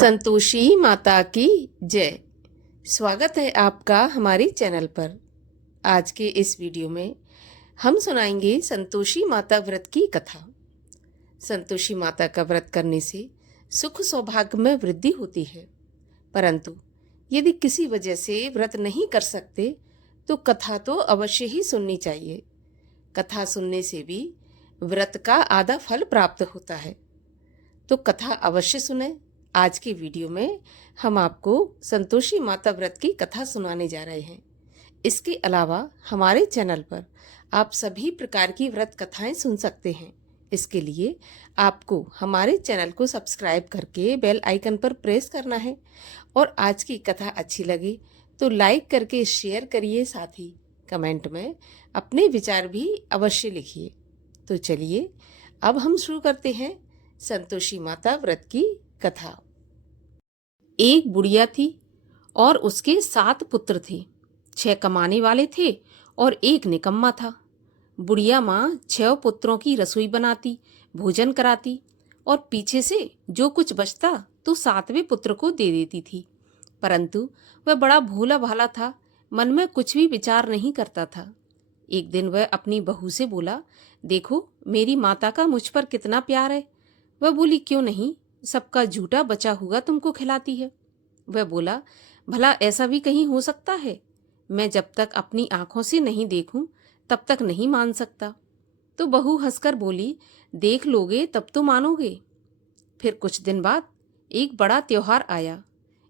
संतोषी माता की जय। स्वागत है आपका हमारे चैनल पर। आज के इस वीडियो में हम सुनाएंगे संतोषी माता व्रत की कथा। संतोषी माता का व्रत करने से सुख सौभाग्य में वृद्धि होती है, परंतु यदि किसी वजह से व्रत नहीं कर सकते तो कथा तो अवश्य ही सुननी चाहिए। कथा सुनने से भी व्रत का आधा फल प्राप्त होता है, तो कथा अवश्य सुने। आज के वीडियो में हम आपको संतोषी माता व्रत की कथा सुनाने जा रहे हैं। इसके अलावा हमारे चैनल पर आप सभी प्रकार की व्रत कथाएं सुन सकते हैं। इसके लिए आपको हमारे चैनल को सब्सक्राइब करके बेल आइकन पर प्रेस करना है और आज की कथा अच्छी लगी तो लाइक करके शेयर करिए, साथ ही कमेंट में अपने विचार भी अवश्य लिखिए। तो चलिए अब हम शुरू करते हैं संतोषी माता व्रत की कथा। एक बुढ़िया थी और उसके 7 पुत्र थे। 6 कमाने वाले थे और एक निकम्मा था। बुढ़िया माँ 6 पुत्रों की रसोई बनाती, भोजन कराती और पीछे से जो कुछ बचता तो 7वें पुत्र को दे देती थी। परंतु वह बड़ा भोला भाला था, मन में कुछ भी विचार नहीं करता था। एक दिन वह अपनी बहू से बोला, देखो मेरी माता का मुझ पर कितना प्यार है। वह बोली, क्यों नहीं, सबका झूठा बचा हुआ तुमको खिलाती है। वह बोला, भला ऐसा भी कहीं हो सकता है? मैं जब तक अपनी आंखों से नहीं देखूं तब तक नहीं मान सकता। तो बहू हंसकर बोली, देख लोगे तब तो मानोगे। फिर कुछ दिन बाद एक बड़ा त्योहार आया।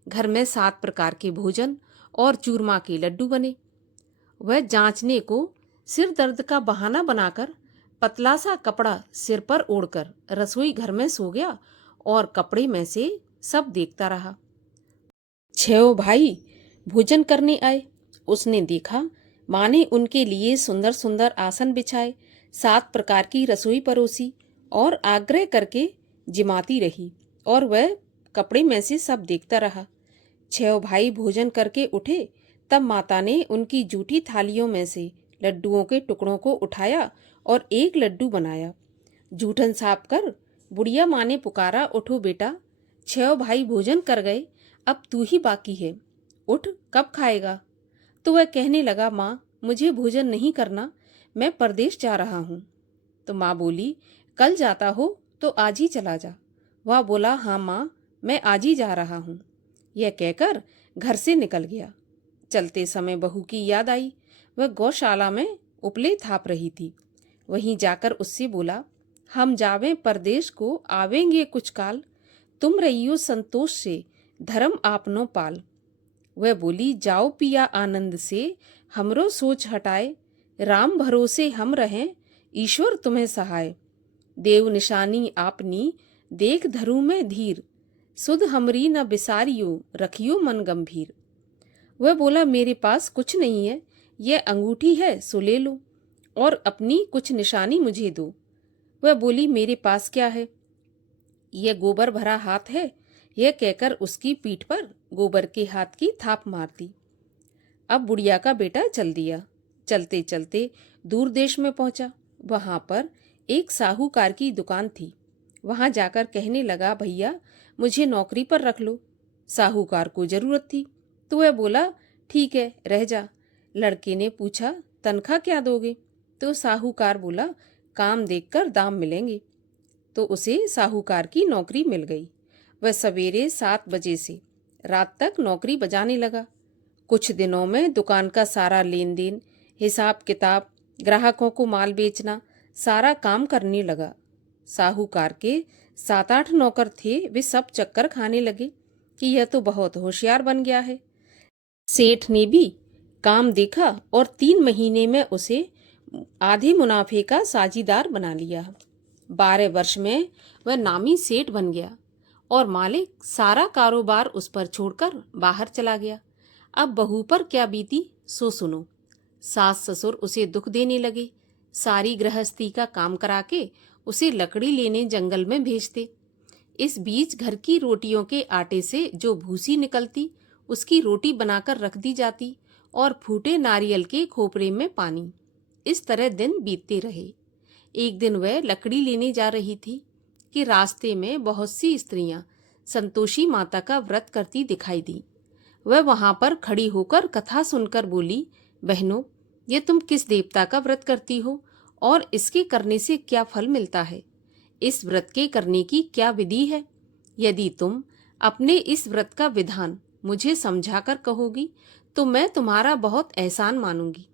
घर में 7 प्रकार के भोजन और चूरमा के लड्डू बने। वह जांचने को सिर दर्द का बहाना बनाकर पतला सा कपड़ा सिर पर ओढ़कर रसोई घर में सो गया और कपड़े में से सब देखता रहा। 6 भाई भोजन करने आए। उसने देखा माँ ने उनके लिए सुंदर सुंदर आसन बिछाए, 7 प्रकार की रसोई परोसी और आग्रह करके जिमाती रही और वह कपड़े में से सब देखता रहा। 6 भाई भोजन करके उठे तब माता ने उनकी जूठी थालियों में से लड्डुओं के टुकड़ों को उठाया और एक लड्डू बनाया। जूठन साफ कर बुढ़िया माँ ने पुकारा, उठो बेटा, 6 भाई भोजन कर गए, अब तू ही बाकी है, उठ, कब खाएगा? तो वह कहने लगा, माँ मुझे भोजन नहीं करना, मैं परदेश जा रहा हूँ। तो माँ बोली, कल जाता हो तो आज ही चला जा। वह बोला, हाँ माँ मैं आज ही जा रहा हूँ। यह कहकर घर से निकल गया। चलते समय बहू की याद आई। वह गौशाला में उपले थाप रही थी। वहीं जाकर उससे बोला, हम जावें परदेश को, आवेंगे कुछ काल, तुम रहियो संतोष से, धर्म आपनो पाल। वह बोली, जाओ पिया आनंद से, हमरो सोच हटाए, राम भरोसे हम रहें, ईश्वर तुम्हें सहाय। देव निशानी आपनी, देख धरू में धीर, सुध हमरी न बिसारियो, रखियो मन गंभीर। वह बोला, मेरे पास कुछ नहीं है, यह अंगूठी है सो ले लो और अपनी कुछ निशानी मुझे दो। वह बोली, मेरे पास क्या है, यह गोबर भरा हाथ है। यह कहकर उसकी पीठ पर गोबर के हाथ की थाप मार दी। अब बुढ़िया का बेटा चल दिया। चलते चलते दूर देश में पहुंचा। वहां पर एक साहूकार की दुकान थी। वहां जाकर कहने लगा, भैया मुझे नौकरी पर रख लो। साहूकार को जरूरत थी तो वह बोला, ठीक है रह जा। लड़के ने पूछा, तनख्वाह क्या दोगे? तो साहूकार बोला, काम देखकर दाम मिलेंगे। तो उसे साहूकार की नौकरी मिल गई। वह सवेरे 7 बजे से रात तक नौकरी बजाने लगा। कुछ दिनों में दुकान का सारा लेन देन, हिसाब किताब, ग्राहकों को माल बेचना, सारा काम करने लगा। साहूकार के 7-8 नौकर थे, वे सब चक्कर खाने लगे कि यह तो बहुत होशियार बन गया है। सेठ ने भी काम देखा और 3 महीने में उसे आधे मुनाफे का साझीदार बना लिया। 12 वर्ष में वह नामी सेठ बन गया और मालिक सारा कारोबार उस पर छोड़कर बाहर चला गया। अब बहू पर क्या बीती सो सुनो। सास ससुर उसे दुख देने लगे। सारी गृहस्थी का काम करा के उसे लकड़ी लेने जंगल में भेजते। इस बीच घर की रोटियों के आटे से जो भूसी निकलती उसकी रोटी बनाकर रख दी जाती और फूटे नारियल के खोपरे में पानी। इस तरह दिन बीतते रहे। एक दिन वह लकड़ी लेने जा रही थी कि रास्ते में बहुत सी स्त्रियां संतोषी माता का व्रत करती दिखाई दी। वह वहां पर खड़ी होकर कथा सुनकर बोली, बहनों, ये तुम किस देवता का व्रत करती हो और इसके करने से क्या फल मिलता है? इस व्रत के करने की क्या विधि है? यदि तुम अपने इस व्रत का विधान मुझे समझाकर कहोगी तो मैं तुम्हारा बहुत एहसान मानूंगी।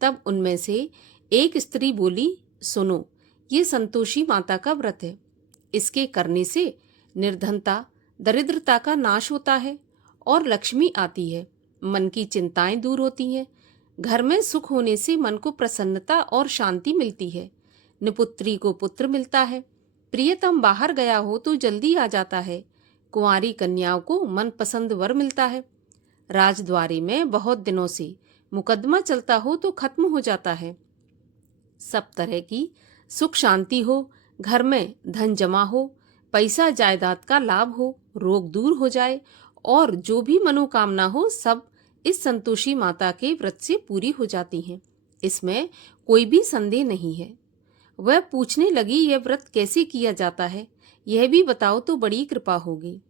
तब उनमें से एक स्त्री बोली, सुनो, ये संतोषी माता का व्रत है। इसके करने से निर्धनता, दरिद्रता का नाश होता है और लक्ष्मी आती है। मन की चिंताएं दूर होती हैं। घर में सुख होने से मन को प्रसन्नता और शांति मिलती है। निपुत्री को पुत्र मिलता है। प्रियतम बाहर गया हो तो जल्दी आ जाता है। कुंवारी कन्याओं को मनपसंद वर मिलता है। राजद्वारे में बहुत दिनों से मुकदमा चलता हो तो खत्म हो जाता है। सब तरह की सुख शांति हो, घर में धन जमा हो, पैसा जायदाद का लाभ हो, रोग दूर हो जाए और जो भी मनोकामना हो सब इस संतोषी माता के व्रत से पूरी हो जाती हैं। इसमें कोई भी संदेह नहीं है। वह पूछने लगी, यह व्रत कैसे किया जाता है, यह भी बताओ तो बड़ी कृपा होगी।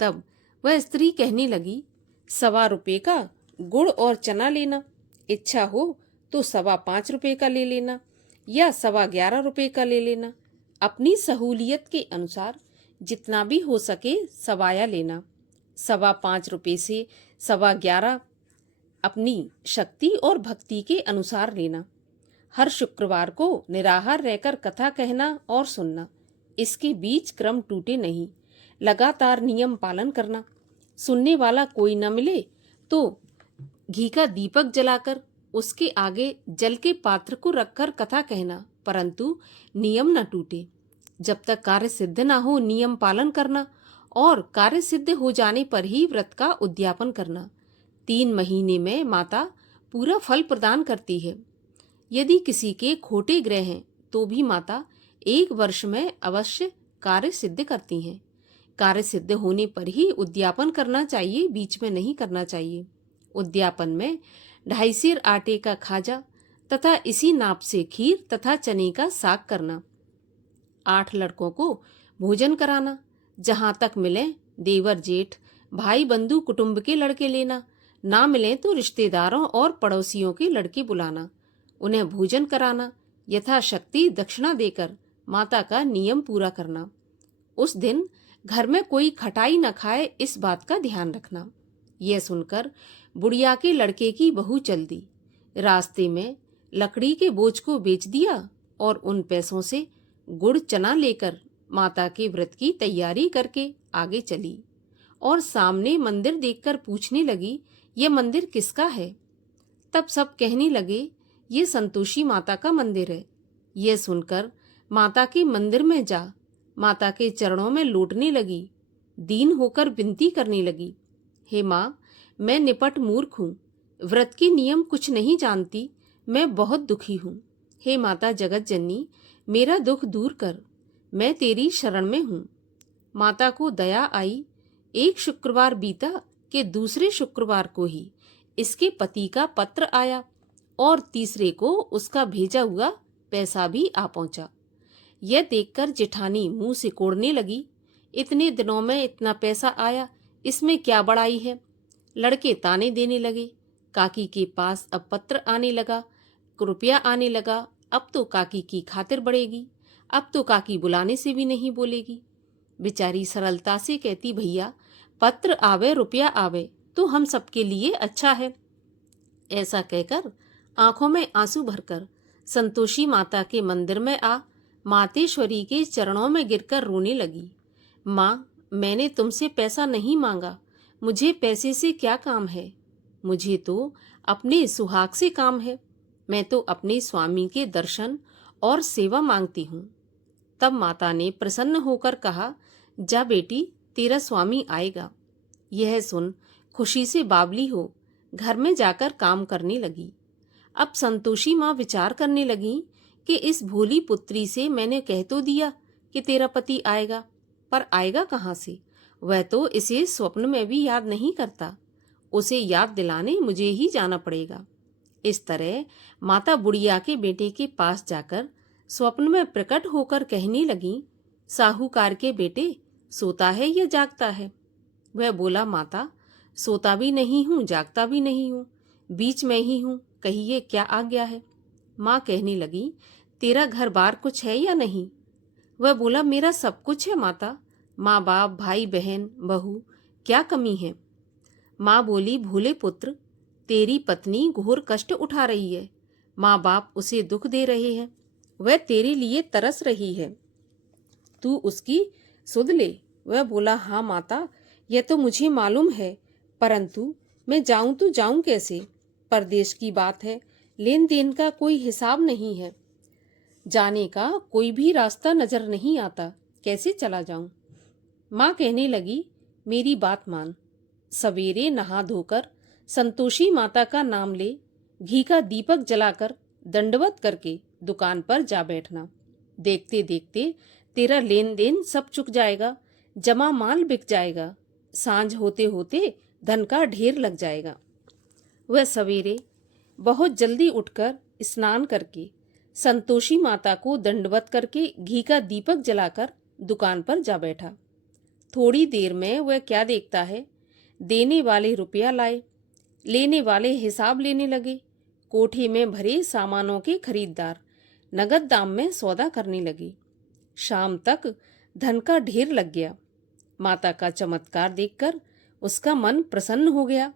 तब वह स्त्री कहने लगी, 1.25 रुपये का गुड़ और चना लेना, इच्छा हो तो 5.25 रुपये का ले लेना या 11.25 रुपये का ले लेना। अपनी सहूलियत के अनुसार जितना भी हो सके सवाया लेना। 5.25 रुपये से 11.25 अपनी शक्ति और भक्ति के अनुसार लेना। हर शुक्रवार को निराहार रहकर कथा कहना और सुनना। इसके बीच क्रम टूटे नहीं। लगातार नियम पालन करना। सुनने वाला कोई न मिले तो घी का दीपक जलाकर उसके आगे जल के पात्र को रखकर कथा कहना, परंतु नियम न टूटे। जब तक कार्य सिद्ध न हो नियम पालन करना और कार्य सिद्ध हो जाने पर ही व्रत का उद्यापन करना। 3 महीने में माता पूरा फल प्रदान करती है। यदि किसी के खोटे ग्रह हैं तो भी माता 1 वर्ष में अवश्य कार्य सिद्ध करती हैं। कार्य सिद्ध होने पर ही उद्यापन करना चाहिए, बीच में नहीं करना चाहिए। उद्यापन में 2.5 सेर आटे का खाजा तथा इसी नाप से खीर तथा चने का साग करना। 8 लड़कों को भोजन कराना। जहां तक मिले देवर जेठ भाई बंधु कुटुंब के लड़के लेना। ना मिले तो रिश्तेदारों और पड़ोसियों के लड़के बुलाना। उन्हें भोजन कराना। यथाशक्ति दक्षिणा देकर माता का नियम पूरा करना। उस दिन घर में कोई खटाई न खाए, इस बात का ध्यान रखना। यह सुनकर बुढ़िया के लड़के की बहू चल दी। रास्ते में लकड़ी के बोझ को बेच दिया और उन पैसों से गुड़ चना लेकर माता के व्रत की तैयारी करके आगे चली और सामने मंदिर देखकर पूछने लगी, यह मंदिर किसका है? तब सब कहने लगे, ये संतोषी माता का मंदिर है। यह सुनकर माता के मंदिर में जा माता के चरणों में लौटने लगी। दीन होकर विनती करने लगी, हे माँ, मैं निपट मूर्ख हूँ, व्रत के नियम कुछ नहीं जानती, मैं बहुत दुखी हूँ। हे माता जगत जननी, मेरा दुख दूर कर, मैं तेरी शरण में हूँ। माता को दया आई। एक शुक्रवार बीता कि दूसरे शुक्रवार को ही इसके पति का पत्र आया और तीसरे को उसका भेजा हुआ पैसा भी आ पहुंचा। यह देखकर जेठानी मुंह सिकोड़ने लगी, इतने दिनों में इतना पैसा आया, इसमें क्या बड़ाई है? लड़के ताने देने लगे। काकी के पास अब पत्र आने लगा, रुपया आने लगा। अब तो काकी की खातिर बढ़ेगी, अब तो काकी बुलाने से भी नहीं बोलेगी। बेचारी सरलता से कहती, भैया पत्र आवे रुपया आवे तो हम सबके लिए अच्छा है। ऐसा कहकर आंखों में आंसू भरकर संतोषी माता के मंदिर में आ मातेश्वरी के चरणों में गिरकर रोने लगी। माँ, मैंने तुमसे पैसा नहीं मांगा, मुझे पैसे से क्या काम है? मुझे तो अपने सुहाग से काम है। मैं तो अपने स्वामी के दर्शन और सेवा मांगती हूँ। तब माता ने प्रसन्न होकर कहा, जा बेटी, तेरा स्वामी आएगा। यह सुन खुशी से बावली हो घर में जाकर काम करने लगी। अब संतोषी माँ विचार करने लगी कि इस भोली पुत्री से मैंने कह तो दिया कि तेरा पति आएगा, पर आएगा कहाँ से? वह तो इसे स्वप्न में भी याद नहीं करता। उसे याद दिलाने मुझे ही जाना पड़ेगा। इस तरह माता बुढ़िया के बेटे के पास जाकर स्वप्न में प्रकट होकर कहने लगी, साहूकार के बेटे, सोता है या जागता है? वह बोला, माता, सोता भी नहीं हूँ, जागता भी नहीं हूँ, बीच में ही हूँ, कहिए क्या आज्ञा है? माँ कहने लगी, तेरा घर बार कुछ है या नहीं? वह बोला, मेरा सब कुछ है माता, माँ बाप, भाई बहन, बहू, क्या कमी है? माँ बोली, भोले पुत्र, तेरी पत्नी घोर कष्ट उठा रही है, माँ बाप उसे दुख दे रहे हैं, वह तेरे लिए तरस रही है, तू उसकी सुध ले। वह बोला, हाँ माता, यह तो मुझे मालूम है, परंतु मैं जाऊं तो जाऊं कैसे? परदेश की बात है, लेन देन का कोई हिसाब नहीं है, जाने का कोई भी रास्ता नजर नहीं आता, कैसे चला जाऊं? माँ कहने लगी, मेरी बात मान, सवेरे नहा धोकर संतोषी माता का नाम ले, घी का दीपक जलाकर दंडवत करके दुकान पर जा बैठना। देखते देखते तेरा लेन देन सब चुक जाएगा, जमा माल बिक जाएगा, सांझ होते होते धन का ढेर लग जाएगा। वह सवेरे बहुत जल्दी उठकर स्नान करके संतोषी माता को दंडवत करके घी का दीपक जलाकर दुकान पर जा बैठा। थोड़ी देर में वह क्या देखता है, देने वाले रुपया लाए, लेने वाले हिसाब लेने लगे, कोठे में भरे सामानों के खरीददार नगद दाम में सौदा करने लगे। शाम तक धन का ढेर लग गया। माता का चमत्कार देखकर उसका मन प्रसन्न हो गया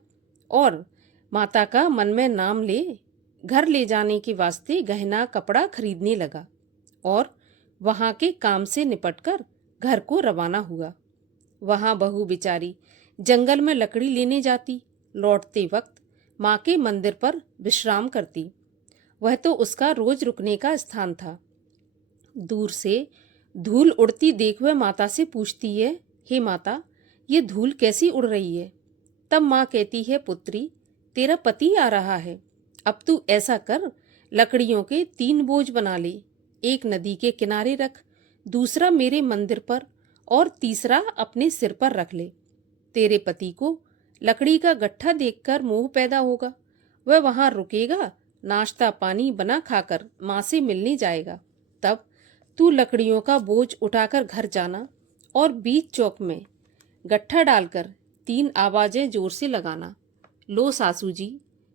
और माता का मन में नाम ले घर ले जाने के वास्ते गहना कपड़ा खरीदने लगा और वहां के काम से निपटकर घर को रवाना हुआ। वहां बहू बेचारी जंगल में लकड़ी लेने जाती, लौटते वक्त माँ के मंदिर पर विश्राम करती। वह तो उसका रोज रुकने का स्थान था। दूर से धूल उड़ती देख वह माता से पूछती है, हे माता, ये धूल कैसी उड़ रही है? तब माँ कहती है, पुत्री, तेरा पति आ रहा है, अब तू ऐसा कर, लकड़ियों के 3 बोझ बना ले, एक नदी के किनारे रख, दूसरा मेरे मंदिर पर और तीसरा अपने सिर पर रख ले। तेरे पति को लकड़ी का गट्ठा देखकर मोह पैदा होगा, वह वहां रुकेगा, नाश्ता पानी बना खाकर माँ से मिलने जाएगा। तब तू लकड़ियों का बोझ उठाकर घर जाना और बीच चौक में गट्ठा डालकर 3 आवाजें जोर से लगाना, लो सासू जी,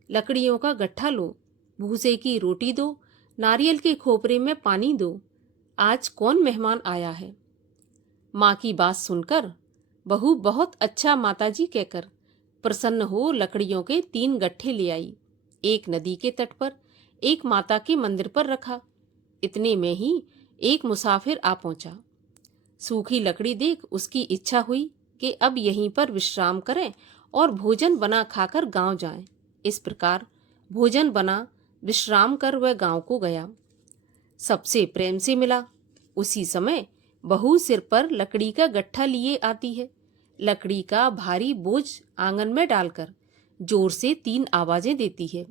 लकड़ियों का गट्ठा लो, भूसे की रोटी दो, नारियल के खोपरे में पानी दो, आज कौन मेहमान आया है? माँ की बात सुनकर बहू बहुत अच्छा माताजी कहकर प्रसन्न हो लकड़ियों के 3 गट्ठे ले आई, एक नदी के तट पर, एक माता के मंदिर पर रखा। इतने में ही एक मुसाफिर आ पहुंचा। सूखी लकड़ी देख उसकी इच्छा हुई कि अब यहीं पर विश्राम करें और भोजन बना खाकर गांव जाएं। इस प्रकार भोजन बना विश्राम कर वह गांव को गया। सबसे प्रेम से मिला। उसी समय बहू सिर पर लकड़ी का गट्ठा लिए आती है। लकड़ी का भारी बोझ आंगन में डालकर जोर से 3 आवाजें देती है,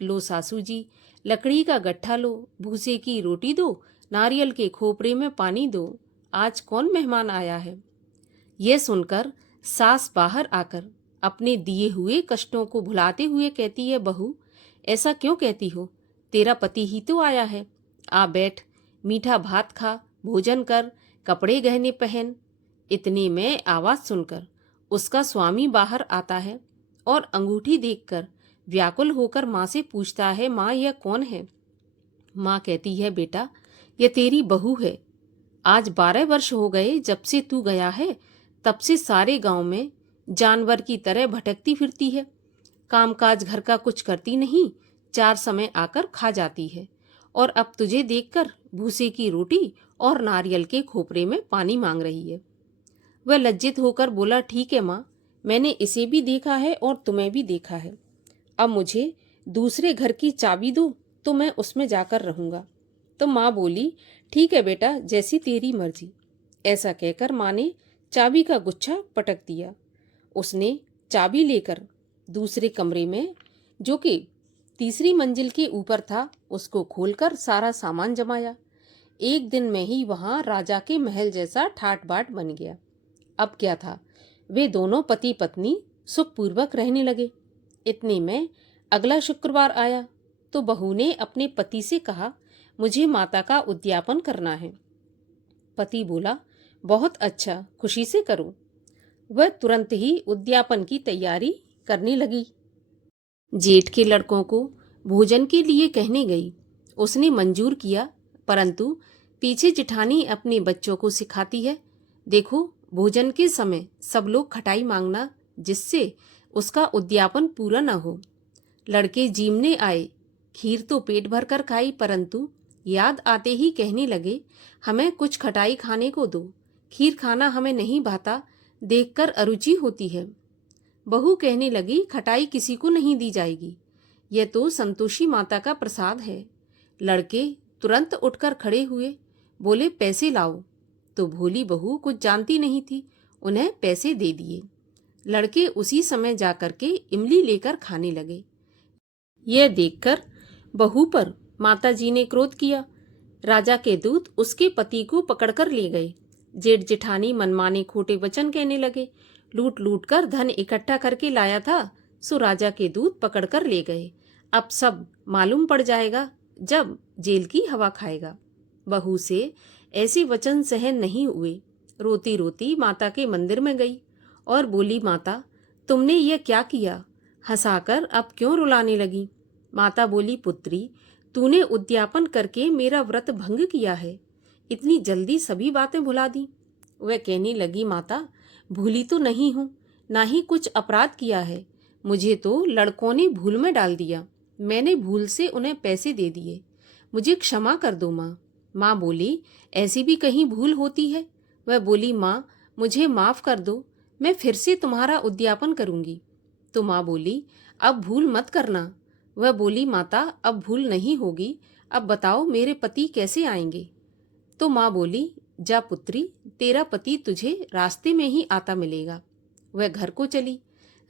लो सासू जी, लकड़ी का गट्ठा लो, भूसे की रोटी दो, नारियल के खोपरे में पानी दो, आज कौन मेहमान आया है? यह सुनकर सास बाहर आकर अपने दिए हुए कष्टों को भुलाते हुए कहती है, बहू, ऐसा क्यों कहती हो? तेरा पति ही तो आया है, आ बैठ, मीठा भात खा, भोजन कर, कपड़े गहने पहन। इतने में आवाज सुनकर उसका स्वामी बाहर आता है और अंगूठी देखकर व्याकुल होकर माँ से पूछता है, माँ, यह कौन है? माँ कहती है, बेटा, यह तेरी बहू है। आज 12 वर्ष हो गए जब से तू गया है, तब से सारे गांव में जानवर की तरह भटकती फिरती है, कामकाज घर का कुछ करती नहीं, 4 समय आकर खा जाती है और अब तुझे देखकर भूसे की रोटी और नारियल के खोपरे में पानी मांग रही है। वह लज्जित होकर बोला, ठीक है माँ, मैंने इसे भी देखा है और तुम्हें भी देखा है, अब मुझे दूसरे घर की चाबी दो तो मैं उसमें जाकर रहूंगा। तो माँ बोली, ठीक है बेटा, जैसी तेरी मर्जी। ऐसा कहकर माँ ने चाबी का गुच्छा पटक दिया। उसने चाबी लेकर दूसरे कमरे में, जो कि तीसरी मंजिल के ऊपर था, उसको खोलकर सारा सामान जमाया। एक दिन में ही वहां राजा के महल जैसा ठाट बाट बन गया। अब क्या था, वे दोनों पति पत्नी सुखपूर्वक रहने लगे। इतने में अगला शुक्रवार आया तो बहू ने अपने पति से कहा, मुझे माता का उद्यापन करना है। पति बोला, बहुत अच्छा, खुशी से करो। वह तुरंत ही उद्यापन की तैयारी करने लगी। जेठ के लड़कों को भोजन के लिए कहने गई। उसने मंजूर किया, परंतु पीछे जिठानी अपने बच्चों को सिखाती है, देखो भोजन के समय सब लोग खटाई मांगना, जिससे उसका उद्यापन पूरा न हो। लड़के जीमने आए। खीर तो पेट भर कर खाई, परंतु याद आते ही कहने लगे, हमें कुछ खटाई खाने को दो, खीर खाना हमें नहीं भाता, देखकर अरुचि होती है। बहू कहने लगी, खटाई किसी को नहीं दी जाएगी, यह तो संतोषी माता का प्रसाद है। लड़के तुरंत उठकर खड़े हुए, बोले पैसे लाओ। तो भोली बहू कुछ जानती नहीं थी, उन्हें पैसे दे दिए। लड़के उसी समय जाकर के इमली लेकर खाने लगे। यह देखकर बहू पर माताजी ने क्रोध किया। राजा के दूत उसके पति को पकड़कर ले गए। जेठ जेठानी मनमाने खोटे वचन कहने लगे। लूट लूट कर धन इकट्ठा करके लाया था, सो राजा के दूत पकड़कर ले गए। अब सब मालूम पड़ जाएगा जब जेल की हवा खाएगा। बहू से ऐसे वचन सहन नहीं हुए। रोती रोती माता के मंदिर में गई और बोली, माता तुमने ये क्या किया? हंसाकर अब क्यों रुलाने लगी? माता बोली, पुत्री तूने उद्यापन करके मेरा व्रत भंग किया है, इतनी जल्दी सभी बातें भुला दी। वह कहने लगी, माता भूली तो नहीं हूँ, ना ही कुछ अपराध किया है, मुझे तो लड़कों ने भूल में डाल दिया, मैंने भूल से उन्हें पैसे दे दिए, मुझे क्षमा कर दो माँ। माँ बोली, ऐसी भी कहीं भूल होती है? वह बोली, माँ मुझे माफ कर दो, मैं फिर से तुम्हारा उद्यापन करूंगी। तो माँ बोली, अब भूल मत करना। वह बोली, माता अब भूल नहीं होगी, अब बताओ मेरे पति कैसे आएंगे? तो माँ बोली, जा पुत्री, तेरा पति तुझे रास्ते में ही आता मिलेगा। वह घर को चली।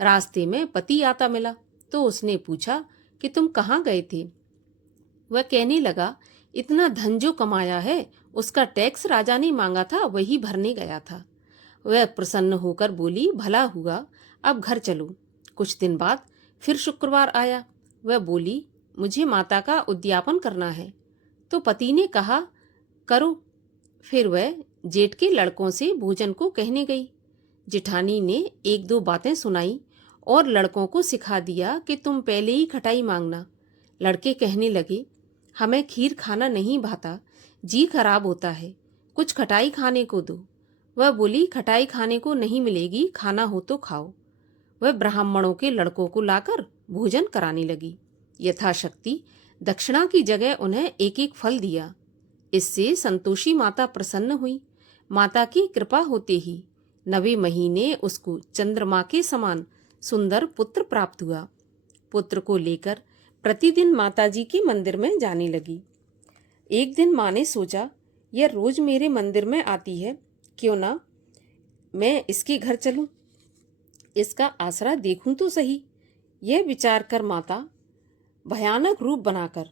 रास्ते में पति आता मिला तो उसने पूछा कि तुम कहाँ गए थे? वह कहने लगा, इतना धन जो कमाया है उसका टैक्स राजा ने मांगा था, वही भरने गया था। वह प्रसन्न होकर बोली, भला हुआ, अब घर चलो। कुछ दिन बाद फिर शुक्रवार आया। वह बोली, मुझे माता का उद्यापन करना है। तो पति ने कहा, करो। फिर वह जेठ के लड़कों से भोजन को कहने गई। जेठानी ने एक दो बातें सुनाई और लड़कों को सिखा दिया कि तुम पहले ही खटाई मांगना। लड़के कहने लगे, हमें खीर खाना नहीं भाता, जी खराब होता है, कुछ खटाई खाने को दो। वह बोली, खटाई खाने को नहीं मिलेगी, खाना हो तो खाओ। वह ब्राह्मणों के लड़कों को लाकर भोजन कराने लगी। यथाशक्ति दक्षिणा की जगह उन्हें एक एक फल दिया। इससे संतोषी माता प्रसन्न हुई। माता की कृपा होते ही 9वें महीने उसको चंद्रमा के समान सुंदर पुत्र प्राप्त हुआ। पुत्र को लेकर प्रतिदिन माताजी के मंदिर में जाने लगी। एक दिन माँ ने सोचा, यह रोज मेरे मंदिर में आती है, क्यों ना मैं इसके घर चलूं, इसका आसरा देखूं तो सही। यह विचार कर माता भयानक रूप बनाकर,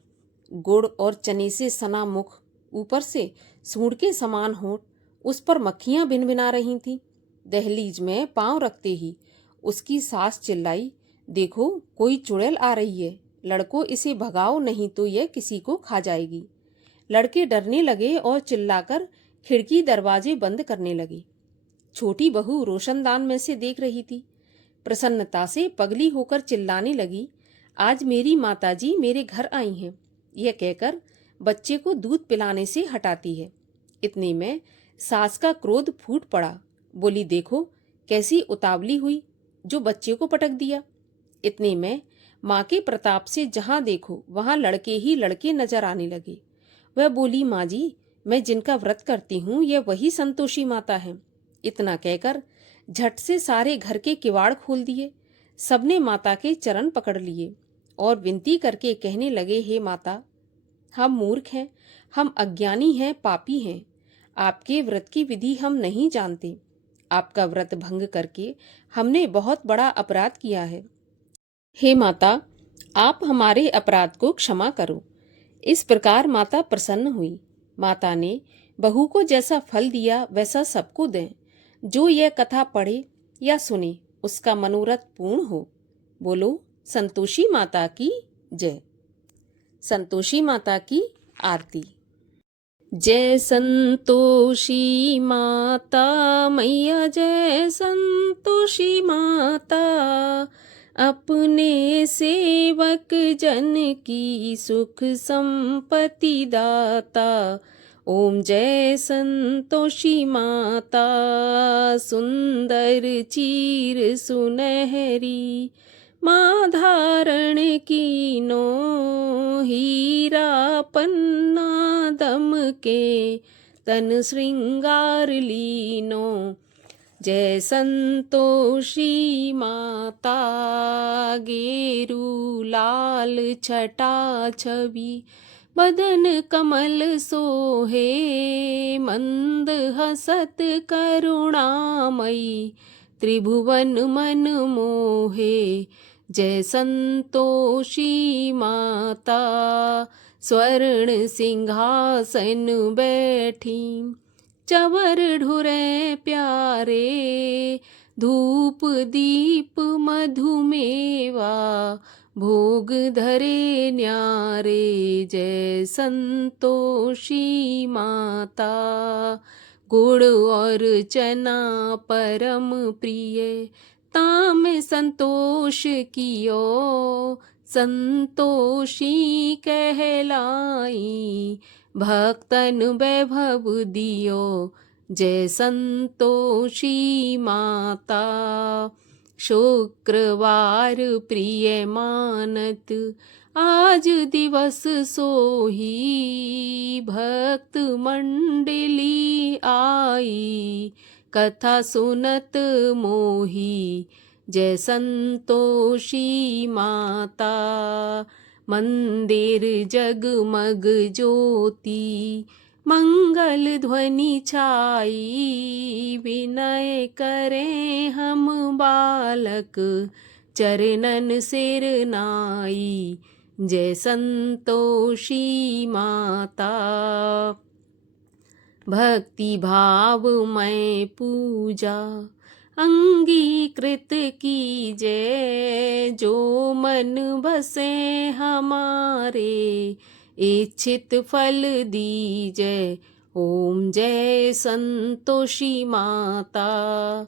गुड़ और चने से सना मुख, ऊपर से सूंड के समान होंठ, उस पर मक्खियां भिनभिना रही थीं। दहलीज में पांव रखते ही उसकी सास चिल्लाई, देखो कोई चुड़ैल आ रही है, लड़कों इसे भगाओ, नहीं तो यह किसी को खा जाएगी। लड़के डरने लगे और चिल्लाकर खिड़की दरवाजे बंद करने लगे। छोटी बहू रोशनदान में से देख रही थी। प्रसन्नता से पगली होकर चिल्लाने लगी, आज मेरी माताजी मेरे घर आई हैं। यह कहकर बच्चे को दूध पिलाने से हटाती है। इतने में सास का क्रोध फूट पड़ा। बोली, देखो कैसी उतावली हुई, जो बच्चे को पटक दिया। इतने में माँ के प्रताप से जहाँ देखो वहाँ लड़के ही लड़के नजर आने लगे। वह बोली, माँ जी, मैं जिनका व्रत करती हूँ यह वही संतोषी माता है। इतना कहकर झट से सारे घर के किवाड़ खोल दिए। सबने माता के चरण पकड़ लिए और विनती करके कहने लगे, हे माता, हम मूर्ख हैं, हम अज्ञानी हैं, पापी हैं, आपके व्रत की विधि हम नहीं जानते। आपका व्रत भंग करके हमने बहुत बड़ा अपराध किया है। हे माता, आप हमारे अपराध को क्षमा करो। इस प्रकार माता प्रसन्न हुई। माता ने बहू को जैसा फल दिया वैसा सबको दें। जो यह कथा पढ़े या सुने उसका मनोरथ पूर्ण हो। बोलो संतोषी माता की जय। संतोषी माता की आरती। जय संतोषी माता मैया, जय संतोषी माता, अपने सेवक जन की सुख संपत्ति दाता। ओम जय संतोषी माता, सुंदर चीर सुनहरी, माँ धारण कीनो, हीरा पन्ना दम के, तन श्रृंगार लीनो। जय संतोषी माता, गेरू लाल छटा छवि, बदन कमल सोहे, मंद हसत करुणामयी, त्रिभुवन मन मोहे। जय संतोषी माता, स्वर्ण सिंहासन बैठी, चवर ढुरे प्यारे, धूप दीप मधुमेवा, भोग धरे न्यारे। जय संतोषी माता, गुड़ और चना परम प्रिय, ताम संतोष कियो, संतोषी कहलाई, भक्तन वैभव दियो। जय संतोषी माता, शुक्रवार प्रिय मानत, आज दिवस सोही, भक्त मंडली आई, कथा सुनत मोही। जय संतोषी माता, मंदिर जगमग ज्योति, मंगल ध्वनि छाई, विनय करें हम बालक, चरणन सिर नाई। जय संतोषी माता, भक्ति भाव में पूजा अंगीकृत कीजय, जो मन बसे हमारे, इच्छित फल दीजय। ओम जय संतोषी माता,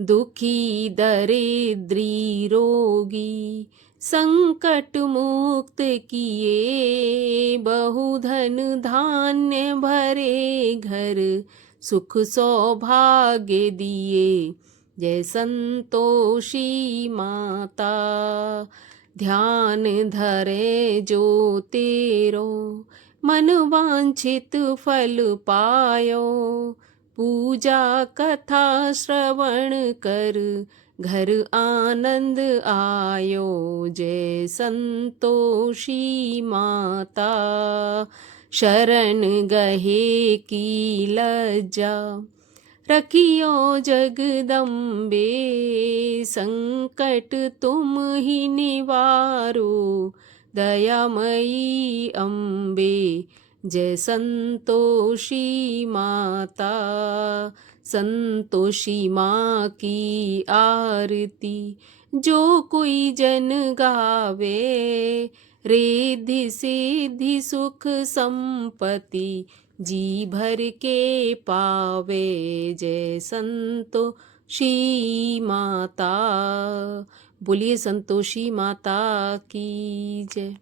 दुखी दरिद्री रोगी, संकट मुक्त किए, बहुधन धान्य भरे घर, सुख सौभाग्य दिए। जय संतोषी माता, ध्यान धरे जो तेरो, मन वांछित फल पायो, पूजा कथा श्रवण कर, घर आनंद आयो। जय संतोषी माता, शरण गहे की लज्जा, रखियो जगदम्बे, संकट तुम ही निवारो, दयामयी अम्बे। जय संतोषी माता, संतोषी माँ की आरती, जो कोई जन गावे, रिद्धि सिद्धि सुख संपत्ति, जी भर के पावे। जय संतोषी माता, बोलिए संतोषी माता की जय।